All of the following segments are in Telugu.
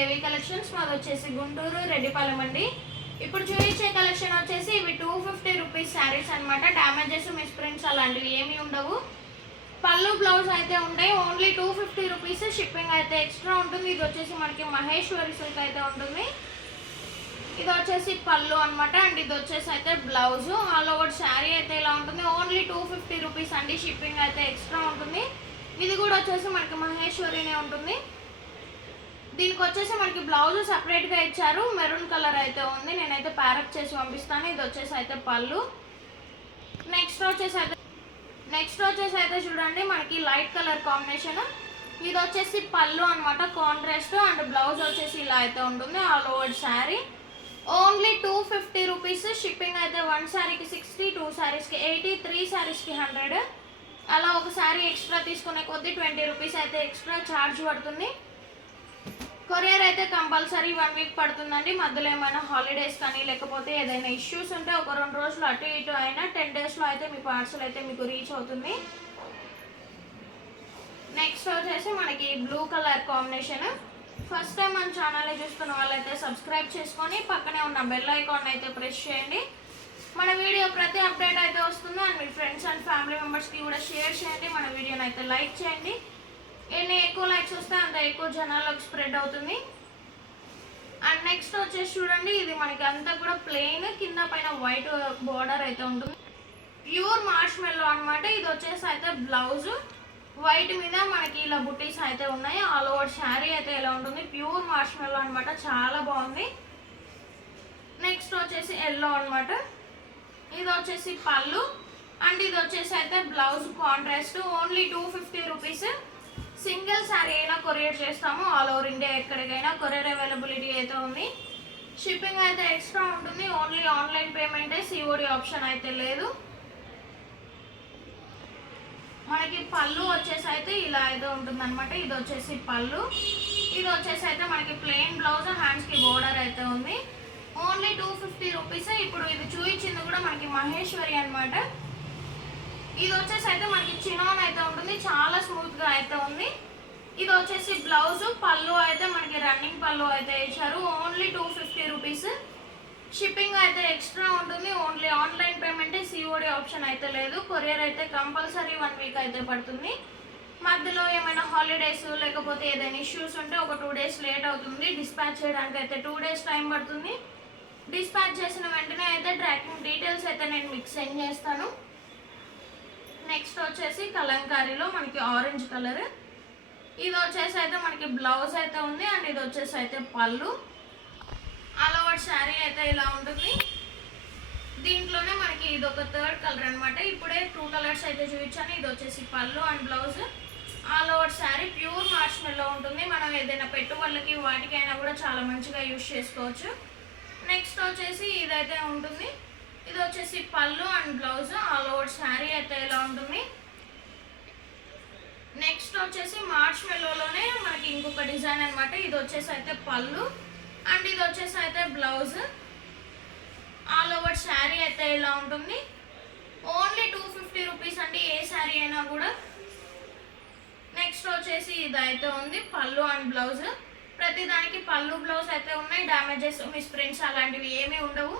దేవి కలెక్షన్స్. మాది వచ్చేసి గుంటూరు రెడ్డిపాలెం అండి. ఇప్పుడు చూపించే కలెక్షన్ వచ్చేసి ఇవి 250 రూపీస్ శారీస్ అనమాట. డ్యామేజెస్ మిస్ప్రింట్స్ అలాంటివి ఏమీ ఉండవు. పళ్ళు బ్లౌజ్ అయితే ఉంటాయి. Only 250 rupees. షిప్పింగ్ అయితే ఎక్స్ట్రా ఉంటుంది. ఇది వచ్చేసి మనకి మహేశ్వరి సిల్క్ అయితే ఉంటుంది. ఇది వచ్చేసి పళ్ళు అనమాట. అండ్ ఇది వచ్చేసి అయితే బ్లౌజ్. ఆల్ ఓవర్ శారీ అయితే ఇలా ఉంటుంది. ఓన్లీ 250 రూపీస్ అండి. షిప్పింగ్ అయితే ఎక్స్ట్రా ఉంటుంది. ఇది కూడా వచ్చేసి మనకి మహేశ్వరినే ఉంటుంది. దీనికి వచ్చేసి మనకి బ్లౌజ్ సపరేట్గా ఇచ్చారు. మెరూన్ కలర్ అయితే ఉంది. నేనైతే ప్యారప్ చేసి పంపిస్తాను. ఇది వచ్చేసి అయితే పళ్ళు. నెక్స్ట్ వచ్చేసి అయితే చూడండి మనకి లైట్ కలర్ కాంబినేషన్. ఇది వచ్చేసి పళ్ళు అనమాట, కాంట్రాస్ట్. అండ్ బ్లౌజ్ వచ్చేసి ఇలా అయితే ఉంటుంది. All over sari only 250 rupees. Shipping అయితే 1 శారీకి 60, 2 శారీస్కి 80, 3 శారీస్కి 100. అలా ఒక శారీ ఎక్స్ట్రా తీసుకునే కొద్దీ 20 రూపీస్ అయితే ఎక్స్ట్రా ఛార్జ్ పడుతుంది. కొరియర్ అయితే కంపల్సరీ 1 వీక్ పడుతుందండి. మధ్యలో ఏమైనా హాలిడేస్ కానీ లేకపోతే ఏదైనా ఇష్యూస్ ఉంటే ఒక 2 రోజులు అటు ఇటు అయినా 10 డేస్లో అయితే మీ పార్సల్ అయితే మీకు రీచ్ అవుతుంది. నెక్స్ట్ వచ్చేసి మనకి blue colour combination. First time మన ఛానల్ని చూస్తున్న వాళ్ళైతే సబ్స్క్రైబ్ చేసుకొని పక్కనే ఉన్న బెల్ ఐకాన్ అయితే ప్రెస్ చేయండి. మన వీడియో ప్రతి అప్డేట్ అయితే వస్తుంది. And me friends and family మెంబర్స్కి కూడా షేర్ చేయండి. మన వీడియోని అయితే లైక్ చేయండి. ఎన్ని ఎక్కువ లైక్స్ వస్తే అంత ఎక్కువ జనాలకు స్ప్రెడ్ అవుతుంది. అండ్ నెక్స్ట్ వచ్చేసి చూడండి ఇది మనకి అంతా కూడా ప్లెయిన్, కింద పైన వైట్ బోర్డర్ అయితే ఉంటుంది. ప్యూర్ మార్ష్మెల్లో అనమాట. ఇది వచ్చేసి అయితే బ్లౌజ్. వైట్ మీద మనకి ఇలా బుట్టీస్ అయితే ఉన్నాయి. ఆల్ ఓవర్ శారీ అయితే ఇలా ఉంటుంది. ప్యూర్ మార్ష్మెల్లో అనమాట. చాలా బాగుంది. నెక్స్ట్ వచ్చేసి ఎల్లో అనమాట. ఇది వచ్చేసి పళ్ళు. అండ్ ఇది వచ్చేసి అయితే blouse contrast. Only 250 rupees. Single sari అయినా కొరియర్ చేస్తాము. ఆల్ ఓవర్ ఇండియా ఎక్కడికైనా కొరియర్ అవైలబిలిటీ అయితే ఉంది. షిప్పింగ్ అయితే ఎక్స్ట్రా ఉంటుంది. ఓన్లీ ఆన్లైన్ పేమెంటే, సిఓడి ఆప్షన్ అయితే లేదు. మనకి పళ్ళు వచ్చేసి అయితే ఇలా అయితే ఉంటుంది అనమాట. ఇది వచ్చేసి పళ్ళు. ఇది వచ్చేసి అయితే మనకి ప్లెయిన్ బ్లౌజ్, హ్యాండ్స్కి బోర్డర్ అయితే ఉంది. Only 250 rupees. ఇప్పుడు ఇది చూపించింది కూడా మనకి మహేశ్వరి అనమాట. ఇది వచ్చేసి అయితే మనకి చినాన్ అయితే ఉంటుంది. చాలా స్మూత్గా అయితే ఉంది. ఇది వచ్చేసి బ్లౌజ్. పళ్ళు అయితే మనకి రన్నింగ్ పళ్ళు అయితే ఇచ్చారు. Only 250 rupees. షిప్పింగ్ అయితే ఎక్స్ట్రా ఉంటుంది. Only online payment, COD option అయితే లేదు. కొరియర్ అయితే కంపల్సరీ 1 వీక్ అయితే పడుతుంది. మధ్యలో ఏమైనా హాలిడేస్ లేకపోతే ఏదైనా ఇష్యూస్ ఉంటే ఒక 2 డేస్ లేట్ అవుతుంది. డిస్పాచ్ చేయడానికి అయితే 2 డేస్ టైం పడుతుంది. డిస్పాచ్ చేసిన వెంటనే అయితే ట్రాకింగ్ డీటెయిల్స్ అయితే నేను మీకు సెండ్ చేస్తాను. నెక్స్ట్ వచ్చేసి కలంకారీలో మనకి ఆరెంజ్ కలర్. ఇది వచ్చేసి అయితే మనకి బ్లౌజ్ అయితే ఉంది. అండ్ ఇది వచ్చేసి అయితే పళ్ళు. ఆల్ ఓవర్ శారీ అయితే ఇలా ఉంటుంది. దీంట్లోనే మనకి ఇది ఒక థర్డ్ కలర్ అనమాట. ఇప్పుడే 2 కలర్స్ అయితే చూపించాను. ఇది వచ్చేసి పళ్ళు and blouse. All over sari pure మార్ష్మెల్లో ఉంటుంది. మనం ఏదైనా పెట్టుబడులకి వాటికైనా కూడా చాలా మంచిగా యూజ్ చేసుకోవచ్చు. నెక్స్ట్ వచ్చేసి ఇదైతే ఉంటుంది. ఇది వచ్చేసి పళ్ళు and blouse. All over sari అయితే ఇలా ఉంటుంది. నెక్స్ట్ వచ్చేసి మార్ష్మెల్లోనే మనకి ఇంకొక డిజైన్ అనమాట. ఇది వచ్చేసి అయితే పళ్ళు అండ్ ఇది వచ్చేసి అయితే బ్లౌజ్. ఆల్ ఓవర్ శారీ అయితే ఇలా ఉంటుంది. ఓన్లీ 250 రూపీస్ అండి ఏ శారీ అయినా కూడా. నెక్స్ట్ వచ్చేసి ఇది అయితే ఉంది పళ్ళు అండ్ బ్లౌజ్. ప్రతి దానికి పళ్ళు బ్లౌజ్ అయితే ఉన్నాయి. డ్యామేజెస్ మిస్ప్రింట్స్ అలాంటివి ఏమీ ఉండవు.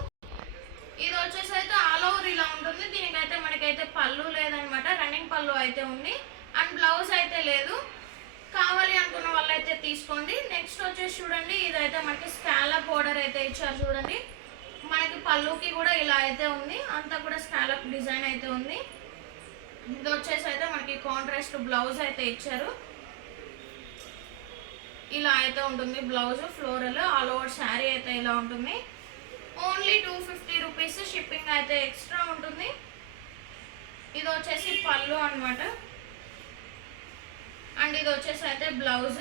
ఇది వచ్చేసి అయితే ఆల్ ఓవర్ ఇలా ఉంటుంది. దీనికైతే మనకైతే పళ్ళు లేదనమాట. రన్నింగ్ పళ్ళు అయితే ఉంది అండ్ బ్లౌజ్ అయితే లేదు. కావాలి అనుకున్న వాళ్ళైతే తీసుకోండి. నెక్స్ట్ వచ్చేసి చూడండి ఇదైతే మనకి స్కాలప్ బోర్డర్ అయితే ఇచ్చారు. చూడండి మనకి పళ్ళుకి కూడా ఇలా అయితే ఉంది. అంతా కూడా స్కాలప్ డిజైన్ అయితే ఉంది. ఇది వచ్చేసి అయితే మనకి కాంట్రాస్ట్ బ్లౌజ్ అయితే ఇచ్చారు. ఇలా అయితే ఉంటుంది blouse floral. All over sari అయితే ఇలా ఉంటుంది. Only 250 rupees. షిప్పింగ్ అయితే ఎక్స్ట్రా ఉంటుంది. ఇది వచ్చేసి పళ్ళు అనమాట. అండ్ ఇది వచ్చేసి అయితే బ్లౌజ్.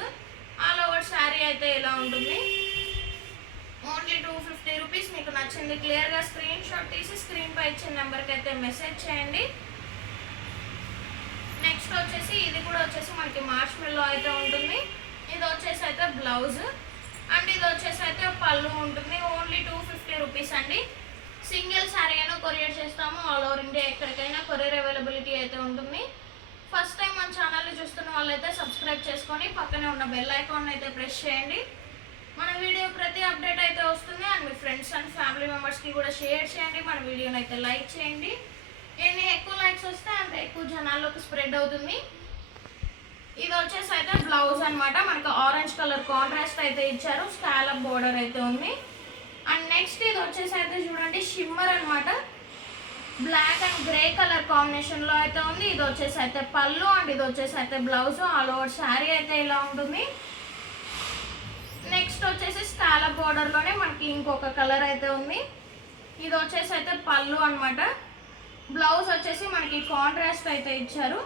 ఆల్ ఓవర్ శారీ అయితే ఇలా ఉంటుంది. Only 250 rupees. మీకు నచ్చింది క్లియర్గా స్క్రీన్ షాట్ తీసి స్క్రీన్ పై ఇచ్చిన నెంబర్కి అయితే మెసేజ్ చేయండి. నెక్స్ట్ వచ్చేసి ఇది కూడా వచ్చేసి మనకి మార్ష్మెల్లో అయితే ఉంటుంది. ఇది వచ్చేసి అయితే బ్లౌజ్ అండ్ ఇది వచ్చేసి అయితే పళ్ళు ఉంటుంది. ఓన్లీ 250 రూపీస్ అండి. సింగిల్ శారీ అయినా కొరియర్ చేస్తాము. ఆల్ ఓవర్ ఇండియా ఎక్కడికైనా కొరియర్ అవైలబిలిటీ అయితే ఉంటుంది. ఫస్ట్ టైం మన ఛానల్ని చూస్తున్న వాళ్ళైతే సబ్స్క్రైబ్ చేసుకొని పక్కనే ఉన్న బెల్ ఐకాన్ అయితే ప్రెస్ చేయండి. మన వీడియో ప్రతి అప్డేట్ అయితే వస్తుంది. And me friends and family మెంబర్స్కి కూడా షేర్ చేయండి. మన వీడియోని అయితే లైక్ చేయండి. ఎన్ని ఎక్కువ లైక్స్ వస్తే అంత ఎక్కువ జనాల్లోకి స్ప్రెడ్ అవుతుంది. ఇది వచ్చేసి అయితే బ్లౌజ్ అనమాట. మనకి ఆరెంజ్ కలర్ కాంట్రాస్ట్ అయితే ఇచ్చారు. స్కాలప్ బోర్డర్ అయితే ఉంది. అండ్ నెక్స్ట్ ఇది వచ్చేసి అయితే చూడండి షిమ్మర్ అనమాట. బ్లాక్ అండ్ గ్రే కలర్ కాంబినేషన్లో అయితే ఉంది. ఇది వచ్చేసి అయితే పళ్ళు అండ్ ఇది వచ్చేసి అయితే బ్లౌజ్. ఆల్ ఓవర్ శారీ అయితే ఇలా ఉంటుంది. నెక్స్ట్ వచ్చేసి స్కాలప్ బోర్డర్లోనే మనకి ఇంకొక కలర్ అయితే ఉంది. ఇది వచ్చేసి అయితే పళ్ళు అనమాట. బ్లౌజ్ వచ్చేసి మనకి కాంట్రాస్ట్ అయితే ఇచ్చారు.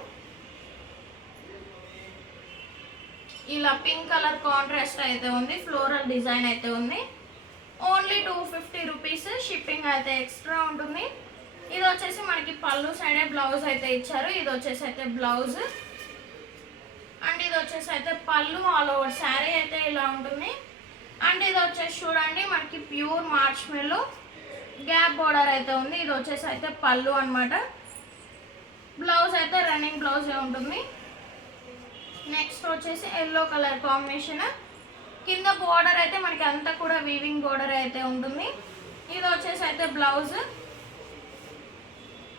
ఇలా పింక్ కలర్ కాంట్రాస్ట్ అయితే ఉంది. ఫ్లోరల్ డిజైన్ అయితే ఉంది. Only 250 rupees. షిప్పింగ్ అయితే ఎక్స్ట్రా ఉంటుంది. ఇది వచ్చేసి మనకి పళ్ళు సైడే బ్లౌజ్ అయితే ఇచ్చారు. ఇది వచ్చేసి అయితే బ్లౌజ్ అండ్ ఇది వచ్చేసి అయితే పళ్ళు. ఆల్ ఓవర్ శారీ అయితే ఇలా ఉంటుంది. అండ్ ఇది వచ్చేసి చూడండి మనకి ప్యూర్ మార్చ్ మెల్లో గ్యాప్ బోర్డర్ అయితే ఉంది. ఇది వచ్చేసి అయితే పళ్ళు అనమాట. బ్లౌజ్ అయితే రన్నింగ్ బ్లౌజే ఉంటుంది. నెక్స్ట్ వచ్చేసి ఎల్లో కలర్ కాంబినేషన్. కింద బోర్డర్ అయితే మనకి అంతా కూడా వీవింగ్ బోర్డర్ అయితే ఉంటుంది. ఇది వచ్చేసి అయితే బ్లౌజ్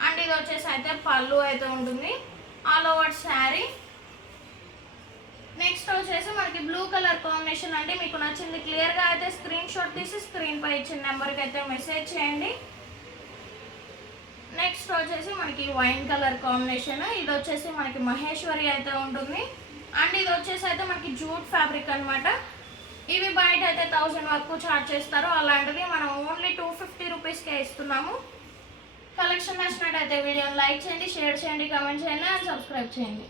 అండ్ ఇది వచ్చేసి అయితే పళ్ళు అయితే ఉంటుంది. All over sari. నెక్స్ట్ వచ్చేసి మనకి బ్లూ కలర్ కాంబినేషన్. అంటే మీకు నచ్చింది క్లియర్గా అయితే స్క్రీన్ షాట్ తీసి స్క్రీన్ పై ఇచ్చిన నెంబర్కి అయితే మెసేజ్ చేయండి. నెక్స్ట్ వచ్చేసి మనకి వైన్ కలర్ కాంబినేషన్. ఇది వచ్చేసి మనకి మహేశ్వరి అయితే ఉంటుంది. అండ్ ఇది వచ్చేసి అయితే మనకి జూట్ ఫ్యాబ్రిక్ అనమాట. ఇవి బయట అయితే 1000 వరకు ఛార్జ్ చేస్తారు. అలాంటిది మనం ఓన్లీ 250 రూపీస్కే ఇస్తున్నాము. కలెక్షన్ నచ్చినట్టయితే వీడియోని లైక్ చేయండి, షేర్ చేయండి, కామెంట్ చేయండి అండ్ సబ్స్క్రైబ్ చేయండి.